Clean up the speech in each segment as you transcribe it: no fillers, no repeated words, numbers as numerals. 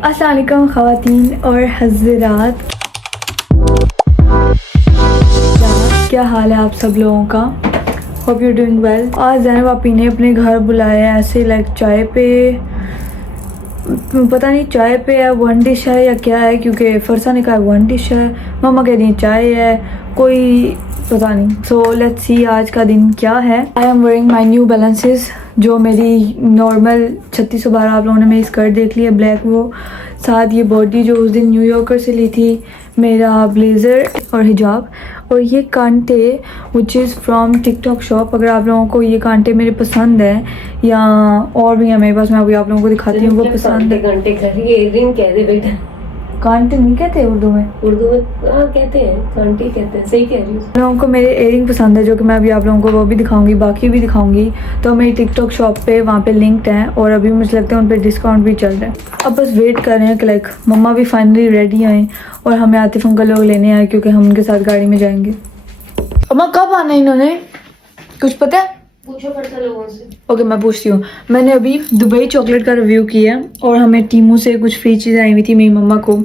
अस्सलाम वालेकुम ख़वातीन और हज़रात, क्या हाल है आप सब लोगों का। Hope you doing well. आज ज़ैनब आपी ने अपने घर बुलाया ऐसे लाइक चाय पे, पता नहीं चाय पे है, वन डिश है या क्या है, क्योंकि फरसा ने कहा वन डिश है, मम्मा कह रही है चाय है, कोई पता नहीं। सो लेट्स सी आज का दिन क्या है। I am wearing my new balances, जो मेरी नॉर्मल 3612 आप लोगों ने मेरी स्कर्ट देख ली है ब्लैक, वो साथ ये बॉडी जो उस दिन न्यूयॉर्कर से ली थी, मेरा ब्लेज़र और हिजाब, और ये कांटे which is from TikTok shop. अगर आप लोगों को ये कांटे मेरे पसंद हैं या और भी है मेरे पास, मैं अभी आप लोगों को दिखाती हूँ, वो पसंद है। कांटे रिंग कह दे बेटा, कांटे नहीं कहते उर्दू में, हाँ कहते हैं, कांटे कहते हैं, सही कह रही हूँ। आप लोगों को मेरे एयरिंग पसंद है, जो कि मैं अभी आप लोगों को वो भी दिखाऊंगी, बाकी भी दिखाऊंगी। तो मेरी टिकटॉक शॉप पे वहाँ पे लिंक्ड हैं और अभी मुझे लगता है उन पे डिस्काउंट भी चल रहा है। अब बस वेट कर रहे हैं कि लाइक मम्मा भी फाइनली रेडी आए और हमें आतिफ अंकल लोग लेने आए, क्योंकि हम उनके साथ गाड़ी में जाएंगे। अम्मा कब आना है इन्होंने, कुछ पता है? पूछो पड़ता लोगों से। ओके मैं पूछती हूँ। मैंने अभी दुबई चॉकलेट का रिव्यू किया और हमें टीमू से कुछ फ्री चीज़ें आई हुई थी मेरी मम्मा को,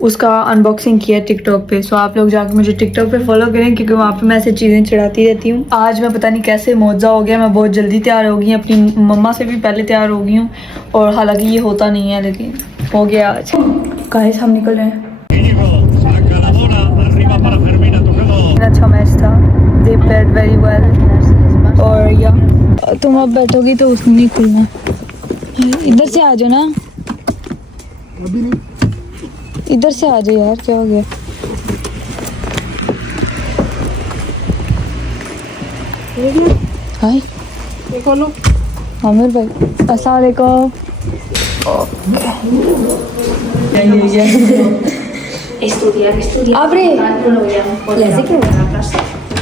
उसका अनबॉक्सिंग किया टिकटॉक पे। सो आप लोग जाकर मुझे टिकटॉक पे फॉलो करें, क्योंकि वहाँ पे मैं ऐसे चीज़ें चढ़ाती रहती हूँ। आज मैं पता नहीं कैसे मौजा हो गया, मैं बहुत जल्दी तैयार हो गई, अपनी मम्मा से भी पहले तैयार हो गई हूँ, और हालांकि ये होता नहीं है लेकिन हो गया आज। गाइस हम निकल रहे हैं। अच्छा मैच था, दे प्लेड वेरी वेल। और या तुम अब बैठोगी तो उसने नहीं खुलना। इधर से आ जाओ ना, अभी नहीं, इधर से आ जाओ यार, क्या हो गया? हाय खोलो। आमिर भाई, अस्सलाम वालेकुम। अबरे ऐसे क्यों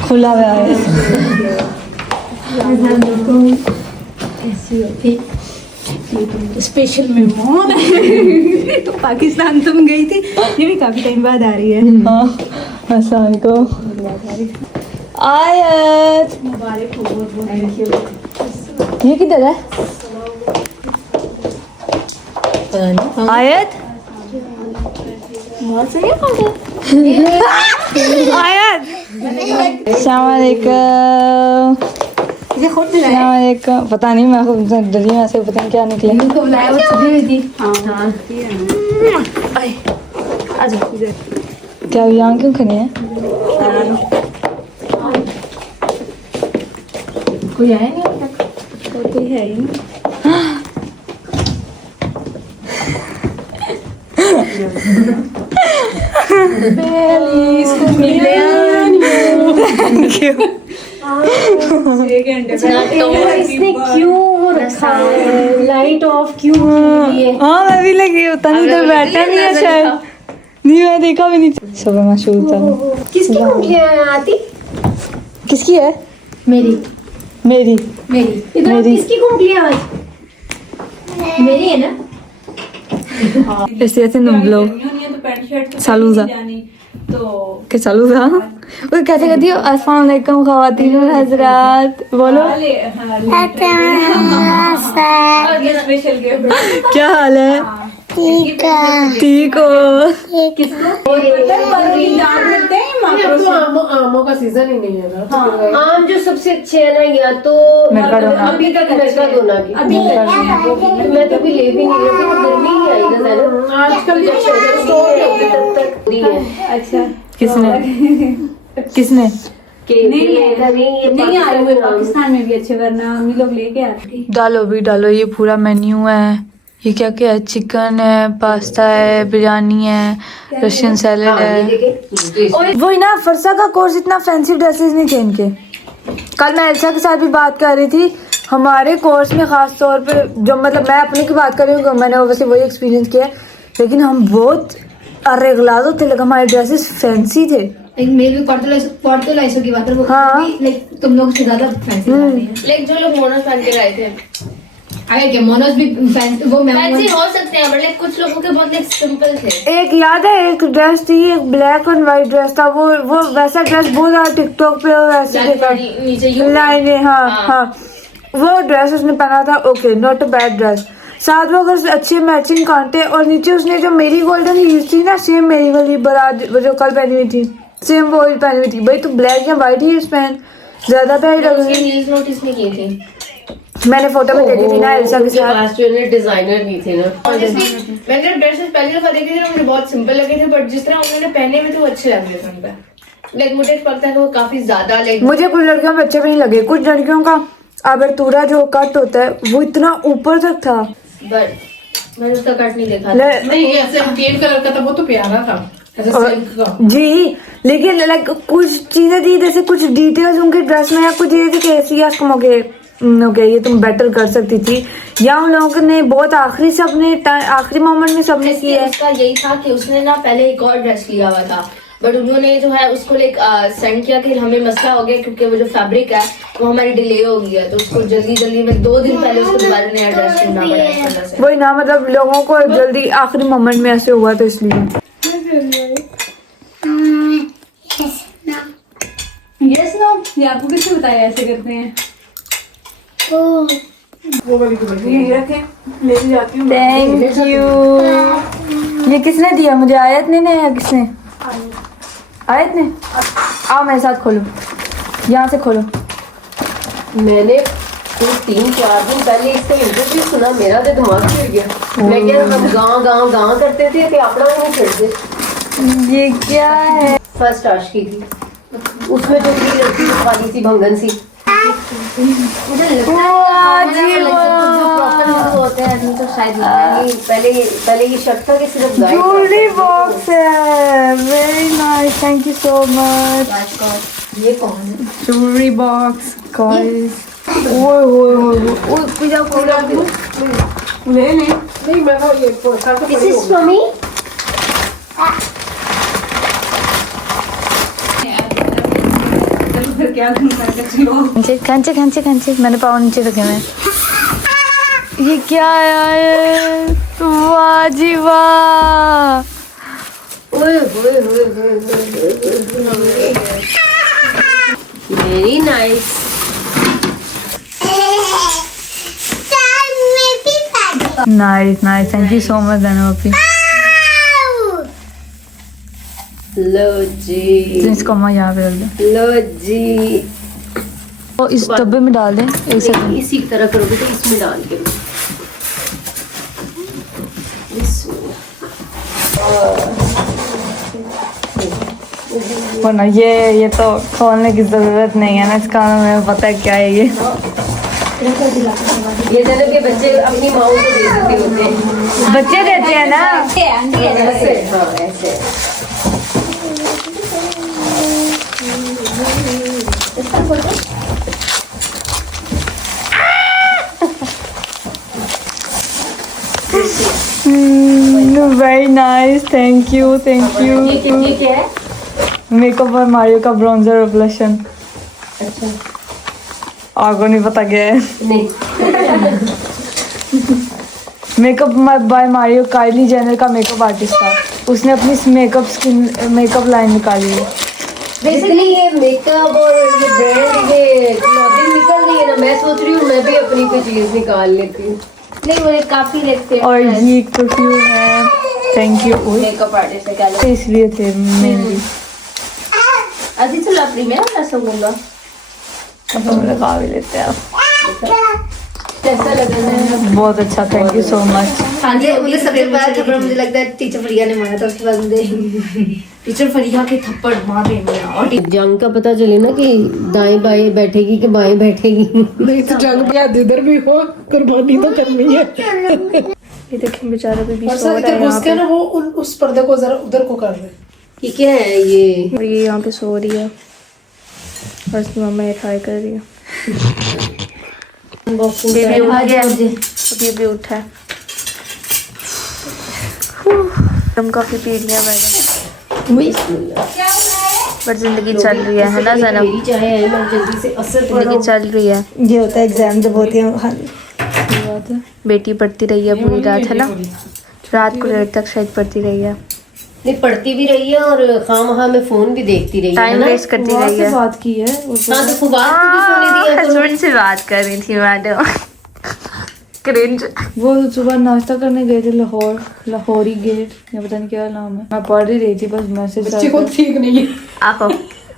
खुला हुआ है? स्पेशल मेहमान है। तो पाकिस्तान तुम गई थी, ये भी काफी टाइम बाद आ रही है। हाँ अस्सलाम वालेकुम। आयत, मुबारक हो बहुत बहुत। ये किधर है आयत? आयत अस्सलाम वालेकुम। ये खुद लाया, अस्सलाम वालेकुम। पता नहीं, मैं खुद डरी में से पता नहीं क्या निकले। इनको बुलाया, वो छुपी हुई थी। हाँ आ जाओ इधर। क्या यहाँ क्यों खड़े हैं? कोई आया नहीं अब तक, और कोई है ही नहीं। इसने क्यों वो रखा है, लाइट ऑफ क्यों की है? हाँ मैं भी लगी, होता नहीं इधर बैठा नहीं है शायद, नहीं मैं देखा भी नहीं। सुबह मैं शुरू था। किसकी उंगलियां आती? किसकी है? मेरी मेरी। मेरी इधर मेरी। किसकी उंगलियां आज? मेरी है ना। ऐसे ऐसे तुम लोग चालू था क्या चालू था? वो कैसे कहती हो? अस्सलाम वालेकुम ख़वातीन और हज़रात, बोलो क्या हाल है? ठीक हो? आमों का सीजन ही नहीं है ना। हाँ, आम जो सबसे अच्छे है ना, या तो अभी तक मेकाडोना की, मैं तो अभी ले भी नहीं रही, गर्मी ही आई ना आजकल, जब स्टोर पे होते तब तक है। अच्छा किसने नहीं आ रहे पाकिस्तान में भी अच्छे, वरना हम लोग लेके आते। डालो भी डालो, ये पूरा मेन्यू है। ये क्या क्या है? चिकन है, पास्ता है, बिरयानी है, रशियन सैलेड है। वही ना, फरसा का कोर्स इतना फैंसी ड्रेसेस नहीं थे इनके। कल मैं एल्सा के साथ भी बात कर रही थी, हमारे कोर्स में खास तौर पे, जो मतलब मैं अपने की बात कर रही हूँ, मैंने वैसे वही एक्सपीरियंस किया, लेकिन हम बहुत अरेगलाजो थे, लगा हमारे ड्रेसेस फैंसी थे। एक मेल भी पढ़ते लाइसो की बात है, वो हाँ। भी लाइक तुम लोग से ज्यादा फैंसी लग रही है। लाइक जो लोग मोनोस पहन के आए थे, अरे क्या मोनोस भी फैंसी, वो फैंसी हो सकते हैं, बट लाइक कुछ लोगों के बहुत लाइक सिंपल थे। एक याद है, एक ड्रेस थी, एक ब्लैक एंड व्हाइट ड्रेस था, वो वैसा ड्रेस बहुत ज्यादा टिकटॉक पे वैसे देखा, नीचे लाइनें, हाँ हाँ, वो ड्रेस उसने पहना था। Okay, not a bad dress, साथ में अगर अच्छे मैचिंग कांटे और नीचे उसने जो मेरी गोल्डन हील्स थी ना सेम मेरी वाली बारात जो कल पहनी हुई थी सेम वो ही पहनी हुई थी। भाई तो ब्लैक या वाइट हील्स पहन ज्यादा प्यारी लग रही है। हील्स नोटिस नहीं की थी मैंने फोटो में देखी थी ना एल्सा के साथ। पास जो डिजाइनर नहीं थे ना। मैंने ड्रेसेस पहली दफा देखे थे ना मुझे बहुत सिंपल लगे थे बट जिस तरह उन्होंने पहने हुए थे वो अच्छे लग रहे थे उन पे। लाइक मुझे लगता है कि वो काफी ज्यादा लाइक मुझे कुछ लड़कियों में अच्छे भी नहीं लगे। कुछ लड़कियों का आबरतूरा जो कट होता है वो इतना ऊपर तक था बट मैंने उसका कट नहीं देखा। नहीं ऐसे ग्रीन कलर का था वो तो प्यारा था ऐसे सिल्क का। जी लेकिन लाइक कुछ चीजें थी जैसे कुछ डिटेल्स उनके ड्रेस में या कुछ चीजें थी कि ऐसी कम हो गए ये तुम बेटर कर सकती थी या उन लोगों ने बहुत आखिरी से अपने आखिरी मोमेंट में सबने किया है। उसका यही था कि उसने ना पहले एक और ड्रेस लिया हुआ था बट उन्होंने जो है उसको लाइक सेंड किया कि हमें मसला हो गया क्योंकि वो जो फैब्रिक है वो हमारी डिले हो गई है तो उसको जल्दी जल्दी में 2 दिन पहले उसको दोबारा नया ड्रेस ढूंढना पड़ा इस वजह से। वही ना मतलब लोगों को जल्दी आखिरी मोमेंट में ऐसे हुआ तो इसलिए। यस नो ये आपको किसने बताया ऐसे करते हैं? वो वाली तो यही रखें ले जाती हूँ। Thank you. ये किसने दिया मुझे? आयत ने या किसने? आयत ने। आओ मेरे साथ खोलो यहाँ से खोलो। मैंने 3-4 दिन पहले इसका इंटरव्यू सुना मेरा तो दिमाग फिर गया। मैं क्या हम गाँव करते थे कि अपना नहीं छेड़ते। ये क्या है? फर्स्ट आशिकी थी उसमें जो भी लड़की वाली सी भंगन सी मुझे लगता है जो प्रॉपर होते हैं तो शायद पहले ये शक था कि सिर्फ ज्वेलरी बॉक्स है। Very nice thank you so much. ये कौन है? Jewellery box guys. ओए ओए ओए पूजा पूरा ले ले नहीं मैं वो ये पोसा तो दिस इज फॉर मी। फिर क्या करके चलो खंचे खंचे खंचे मैंने पाँव नीचे रखे हुए। ये क्या है? वाह जी वाह। Very nice. Nice nice thank you so much धनोपी। लो जी इसको अम्मा यहाँ पे डाल दे। लो जी तो इस डब्बे में डाल दें एक सेकंड। इसी तरह करोगे तो इसमें डाल के वरना ये तो खोलने की जरूरत नहीं है ना। इसका हमें पता है क्या है ये जन्म के बच्चे अपनी माँ को दे देते होते हैं। बच्चे देते हैं ना। ऐसे हाँ ऐसे very nice thank you thank you. ये क्या है? मेकअप और मारियो का ब्रॉन्जर और ब्लशन। अच्छा आपको नहीं पता क्या है? नहीं makeup by Mario Kylie Jenner का मेकअप आर्टिस्ट था। उसने अपनी मेकअप लाइन निकाली है। बेसिकली ये मेकअप और ये ब्रांड ये क्लॉथिंग निकल रही है ना। मैं सोच रही हूँ मैं भी अपनी कोई चीज निकाल लेती हूँ। नहीं वो काफी लाइक और ये परफ्यूम है। Thank you. मेकअप आर्टिस्ट है क्या तो इसलिए थे मेनली। अभी तो लापरी में ना रसगुल्ला अब हम लगा भी लेते हैं। कैसा लगा है? बहुत अच्छा थैंक यू सो मच। मुझे सबसे पहला थप्पड़ मुझे लगता है टीचर फरिया ने मारा था। उसके बाद मुझे टीचर फरिया के थप्पड़ मारे मेरा। और जंग का पता चले ना कि दाएं बाएं बैठेगी कि बाएं बैठेगी। नहीं तो जंग पे इधर भी हो कुर्बानी तो करनी है। ये देखें बेचारा बेबी और सो सर रहा इधर है यहाँ घुस के ना वो उस पर्दे को जरा उधर को कर दे। ये क्या है ये? पे और ये यहाँ पे सो रही है और उसकी मम्मा ये ट्राई कर रही है। बेबी उठ गया अभी भी उठा है। हम काफी पी लिया पर जिंदगी चल रही है ना जनाब। मेरी चाहे है मैं जल्दी से असर जिंदगी चल रही है। ये होता है एग्जाम जब होते हैं। बेटी पढ़ती रही है पूरी रात है ना। रात को देर तक शायद पढ़ती रही है। नहीं पढ़ती भी रही है और खामखा में फोन भी देखती रही है टाइम ना। वेस्ट करती रही है। बात की है हाँ तो फुवाद को भी सोने दिया करो। हस्बैंड से बात कर रही थी मैडम। क्रिंज। वो सुबह नाश्ता करने गए थे लाहौरी गेट या पता नहीं क्या नाम है। मैं पढ़ ही रही थी बस मैसेज। ठीक नहीं है। आहो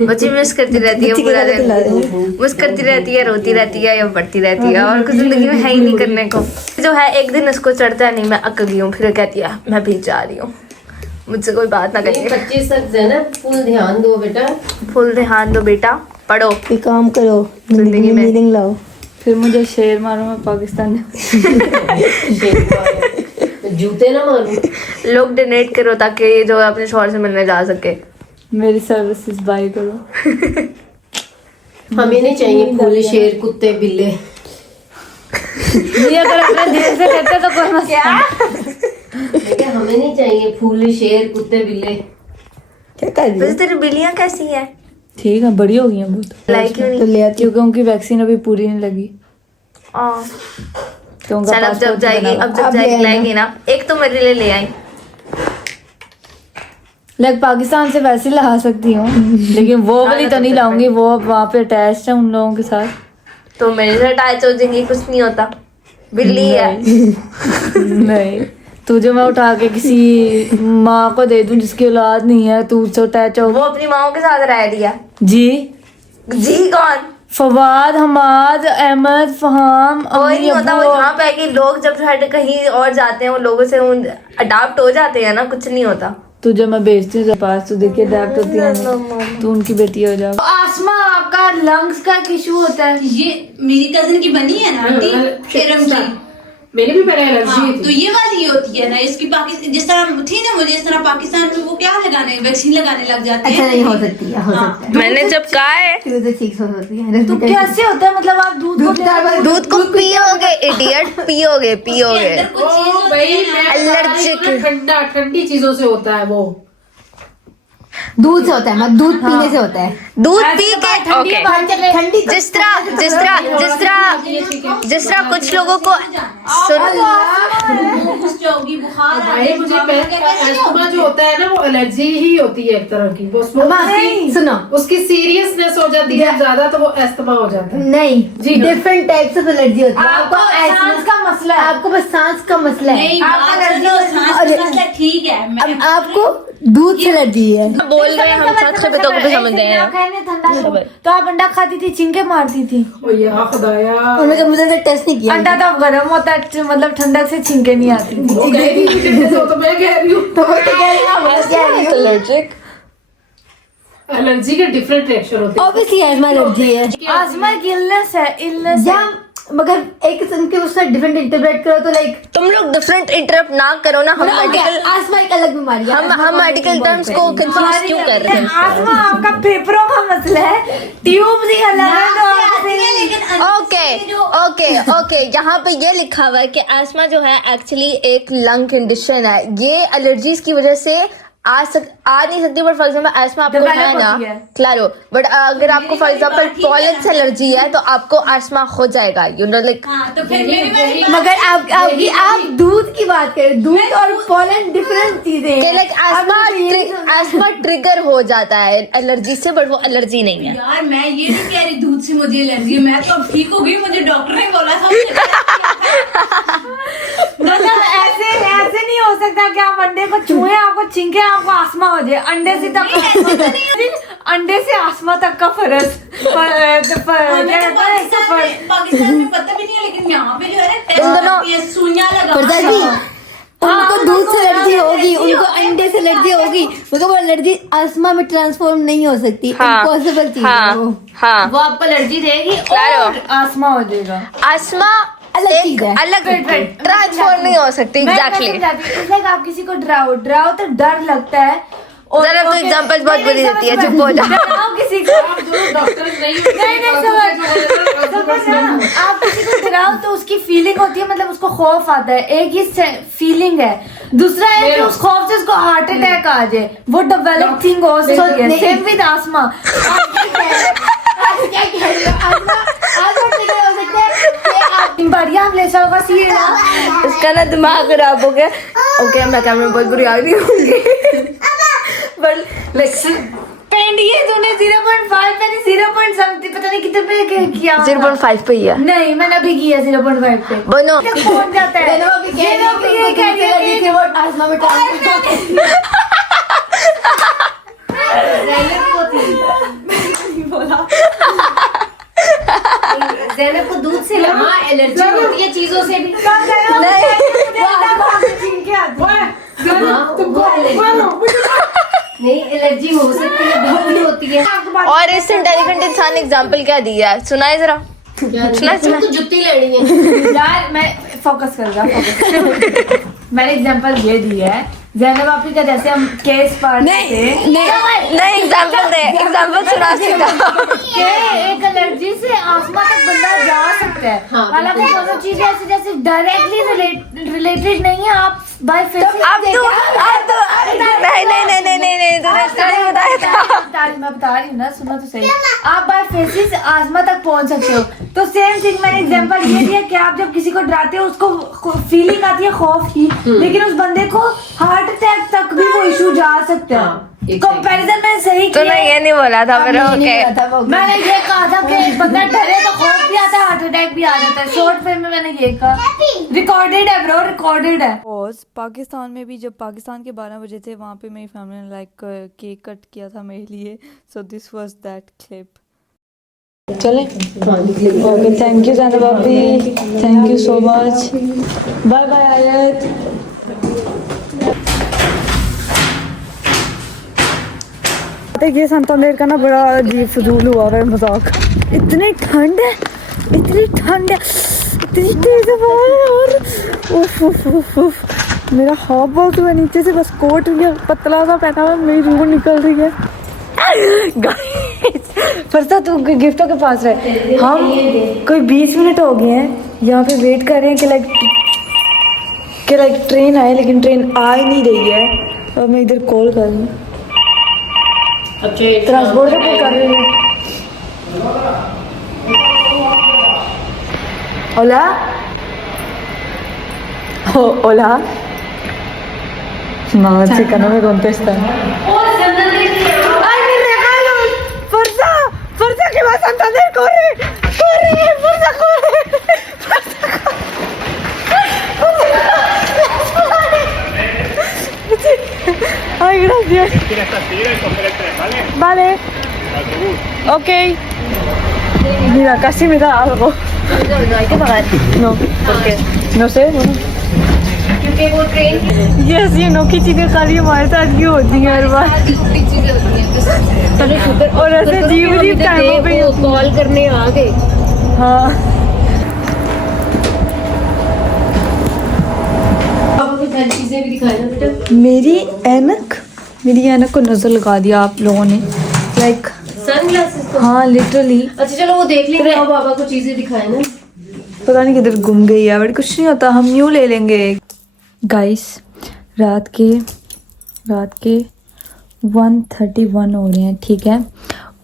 बच्ची मिस करती रहती है पूरा दिन, मिस करती रहती है, रोती रहती है या पढ़ती रहती है और कुछ जिंदगी में है ही नहीं करने को। जो है एक दिन इसको चढ़ता है नहीं मैं अक गई हूँ, फिर कहती है मैं भी जा रही हूँ, मुझसे कोई बात ना करिए। 25 तक है ना, फुल ध्यान दो बेटा, फुल ध्यान दो बेटा, पढ़ो, एक काम करो, जिंदगी में मीनिंग लाओ। फिर मुझे शेर मारो मैं पाकिस्तान में। जूते ना मारो। लोग डोनेट करो ताकि ये जो है अपने शौहर से मिलने जा सके। मेरी सर्विसेज बाय करो। हमें नहीं चाहिए फूल, शेर, कुत्ते, बिल्ले। ये अगर अपने दिल से कहते तो कोई मसला क्या हमें नहीं चाहिए फूल, शेर, कुत्ते, बिल्ले। क्या कर रही वैसे तेरी बिल्लियां कैसी है? ठीक है, बड़ी हो गई हैं बहुत। लाइक क्यों तो नहीं? ले आती। क्योंकि उनकी वैक्सीन अभी पूरी नहीं लगी तो उनका चल अब जब passport जाएगी, बना। अब जब अब ले जाएगी आना। लाएंगी ना, एक तो मेरे लिए ले आई। लाइक पाकिस्तान से वैसे ला सकती हूँ लेकिन वो वाली तो नहीं लाऊंगी, वो अब वहाँ पे अटैच है उन लोगों के साथ। तो मेरे से अटैच हो जाएंगी, कुछ नहीं होता, बिल्ली है। नहीं, तुझे मैं उठा के किसी माँ को दे दूं जिसकी औलाद नहीं है, तू उससे अटैच हो। वो अपनी माओ के साथ रह रही है। जी कौन? फवाद, हमाद, अहमद, फहाम, कोई नहीं होता। वो यहाँ पे है कि लोग जब हट कहीं और जाते हैं वो लोगों से अडाप्ट हो जाते हैं ना, कुछ नहीं होता। तुझे मैं भेजती हूँ पास, तू देखिए अडैप्ट होती है, तू उनकी बेटी हो जाओ। आसमा, आपका लंग्स का इशू होता है। ये मेरी कजिन की बनी है ना आंटी, शेरम की। मेरी भी पहले एलर्जी हाँ, थी। तो ये वाली होती है ना, इसकी पाकिस्तान जिस तरह थी ना मुझे, इस तरह पाकिस्तान में वो क्या लगाने, वैक्सीन लगाने लग जाते हैं। अच्छा नहीं हो सकती है, हो सकता है। मैंने जब कहा है फिर तो ठीक हो सकती है। तो कैसे होता है, मतलब आप दूध को दूध को पियोगे इडियट, पियोगे पियोगे। अंदर कुछ चीज ओ होती भाई, है ना। मैं एलर्जिक। ठंडा ठंडी चीजों से होता है वो। दूध से होता है, मतलब दूध पीने से होता है। दूध पी के ओके। ठंडी जिस तरह कुछ लोगों को कुछ होगी, बुखार आ भाई गया, मुझे बुखार आ गया, कैसे अस्थमा होगी? जो होता है ना वो एलर्जी ही होती है एक तरह की। वो सुनो, उसकी सीरियसनेस हो जाती है ज्यादा तो वो अस्थमा हो जाता है। नहीं, जी हाँ। डिफरेंट टाइप्स ऑफ एलर्जी होती है। आपको सांस का मसला है। आपको बस सांस का मसला है। नहीं, आपका बात एलर्जी सुनो, हो- सांस अरे, का मसला ठीक है। मैं अब आपको दूध से एलर्जी है। बोल रहे हैं हम छत पे तो भी समझ रहे हैं। ठंडा तो आप अंडा खाती थी, छिंके मारती थी। ओ या खुदाया, उन्होंने मुझे टेस्ट नहीं किया। अंडा तो गर्म होता है, मतलब ठंडक से छिंके नहीं आती थी। वो कह रही है तो मैं कह रही हूँ तो वो तो कह रही है, मैं कह रही हूँ। एलर्जिक एलर्जी के डिफरेंट रिएक्शन होते हैं। ऑब्वियसली एजमा एलर्जी है। आसमा की इलनेस है, इलनेस या मगर एक किस्म के उसका डिफरेंट इंटरप्रेट करो तो लाइक तुम लोग डिफरेंट इंटरप्ट ना करो ना। हम मेडिकल आसमा एक अलग बीमारी है। हम मेडिकल टर्म्स को कंफ्यूज क्यों कर रहे हैं? आसमा, आपका फेफड़ों का मसला है, ट्यूब ही अलग है तो आपसे- ओके ओके यहाँ पे ये लिखा हुआ है कि आस्मा जो है एक्चुअली एक लंग कंडीशन है। ये एलर्जीज की वजह से आ नहीं सकती, बट फॉर एग्जाम्पल आस्मा आपको Develop है ना, होती है। क्लारो, बट अगर आपको फॉर एग्जाम्पल पॉलन से एलर्जी है तो आपको आस्मा हो जाएगा, यू नो लाइक। हाँ, तो फिर मेरी वाली बात- मगर आप दूध की बात करें, दूध और पोलन डिफरेंट चीजें हैं। लाइक आस्मा ट्रिगर हो जाता है एलर्जी से, बट वो एलर्जी नहीं है। यार मैं ये नहीं कह रही दूध से मुझे एलर्जी है, मैं तो अब ठीक हो गई, मुझे डॉक्टर ने बोला था। मतलब ऐसे नहीं हो सकता कि आप अंडे को छुए, आपको छिंके, आपको आसमा हो जाए। अंडे से तक अंडे से आसमा तक का फर्क पाकिस्तान में पता भी नहीं है, लेकिन यहाँ पे जो है इन दोनों- ना सुइयां लगा प्रसाद जी, उनको दूध से एलर्जी होगी, उनको अंडे से एलर्जी होगी, मगर वो एलर्जी आसमा में ट्रांसफॉर्म नहीं हो सकती। इम्पॉसिबल चीज है वो। हाँ वो आपको एलर्जी देगी Claro. और आसमा हो जाएगा। आस्मा अलग एक चीज है। अलग ट्रांसफॉर्म नहीं हो सकती। एग्जैक्टली आप किसी को डराओ तो डर लगता है। और जरा तो एग्जांपल्स बहुत बुरी देती है, चुप हो जा। डराओ किसी को, आप जो डॉक्टर नहीं समझ ना, आप किसी को डराओ तो उसकी फीलिंग होती है, मतलब उसको खौफ आता है, एक ही फीलिंग है। दूसरा है कि उस खौफ से उसको हार्ट अटैक आ जाए, वो डेवलप थिंग हो सकती है। सेम विद आसमा। क्या कह रही हो? आसमा ट्रिगर हो सकता है कि आप बढ़िया हम ले चलोगा सी ना। इसका ना दिमाग खराब हो गया। ओके मैं कैमरे में बहुत बुरी आ रही हूँ, बट लेट्स ये तूने 0.5 मैंने 0. something पता नहीं कितने पे किया 0.5 पे ही है। नहीं मैंने अभी किया 0.5 पे बनो कौन जाता है आसमा में ट्रांसफर ज़ैनब को दूध से हाँ एलर्जी होती है चीजों से भी। नहीं एलर्जी हो सकती है, दूध भी होती है। और इस इंटेलिजेंट इंसान ने एग्जांपल क्या दिया है, सुनाए जरा। तो जुत्ती लेनी है यार मैं फोकस करूँगा मैंने एग्जांपल ये दी है ज़ैनब आपी का, जैसे हम केस पढ़ थे नहीं एग्जांपल दे, एग्जांपल सुना सकता। एक एलर्जी से आसमा तक बंदा जा सकता है। हालांकि दोनों चीजें ऐसी जैसे डायरेक्टली रिलेटेड नहीं है। आप बाय फेस अब तू नहीं तूने स्टडी बताया था। मैं बता रही हूँ ना, सुनो तो सही। आप बाय फेसिस आसमा तक पहुंच सकते हो। तो सेम थिंग मैंने एग्जांपल ये दिया कि आप जब किसी को डराते हो उसको फीलिंग आती है खौफ की, लेकिन उस बंदे को हार्ट अटैक तक भी वो इशू जा सकता है। कंपैरिजन में सही किया। तूने ये नहीं बोला था फिर ओके। मैंने ये कहा था कि बंदा डरे तो खौफ भी आता है, हार्ट अटैक भी आ जाता है। शॉर्ट फिल्म में मैंने ये कहा। रिकॉर्डेड है ब्रो, रिकॉर्डेड है। पाकिस्तान में भी जब पाकिस्तान के 12 बजे थे, वहाँ पे मेरी फैमिली ने केक कट किया था मेरे लिए। So this was that clip. चले ओके, थैंक यू ज़ैनब भाभी, thank you so much. Bye bye Ayat. देखिए संतानेर का ना बड़ा अजीब फजूल हुआ है मजाक। इतनी ठंड है, इतनी ठंड है, इतनी तेज हवा है और उफ उफ उफ उफ मेरा हाथ बहुत हुआ नीचे से, बस कोट भी पतला सा पहना हुआ, मेरी रूह निकल रही है। फरसा तू गिफ्टों के पास रहे। हम कोई 20 मिनट हो गए हैं यहाँ पे वेट कर रहे हैं कि लाइक ट्रेन आए, लेकिन ट्रेन आ ही नहीं रही है। और मैं इधर कॉल कर रही हूँ, ट्रांसपोर्ट को कर रही हूँ। Hola. Hola. No, chica, no me contesta. ¡Ay, mi regalo! ¡Forza! ¡Forza, que va a Santander! ¡Corre! ¡Corre! ¡Forza, corre! ¡Forza, corre! ¡Ay, gracias! ¿Quieres transferir y coger el tren, vale? Vale. Ok. Mira, casi me da algo. No hay que pagar No, ¿por qué? No sé, bueno. क्योंकि वो train yes, ये Noki चीजें खाली हमारे साथ क्यों होती हैं हर बार। और ऐसे अजीब अजीब टाइमों पे कॉल करने आ गए। हाँ चीजें भी दिखाए ना बेटा। मेरी ऐनक को नजर लगा दिया आप लोगों ने, लाइक सनग्लासेस। हाँ लिटरली। अच्छा चलो वो देख लेंगे, आओ बाबा को चीजें दिखाए ना। पता नहीं किधर गुम गई है, बट कुछ नहीं होता, हम यूँ ले लेंगे। गाइस रात के 1:31 हो रहे हैं, ठीक है।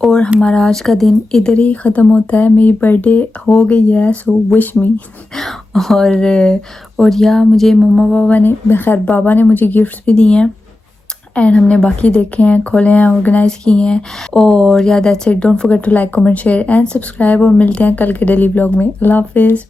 और हमारा आज का दिन इधर ही ख़त्म होता है। मेरी बर्थडे हो गई है, सो विश मी। और या मुझे मम्मा पापा ने, खैर बाबा ने मुझे गिफ्ट्स भी दिए हैं, एंड हमने बाकी देखे हैं, खोले हैं, ऑर्गेनाइज किए हैं। और या that's it, don't forget to like, comment, share and subscribe. और मिलते हैं कल के डेली व्लॉग में। अल्लाह हाफिज़।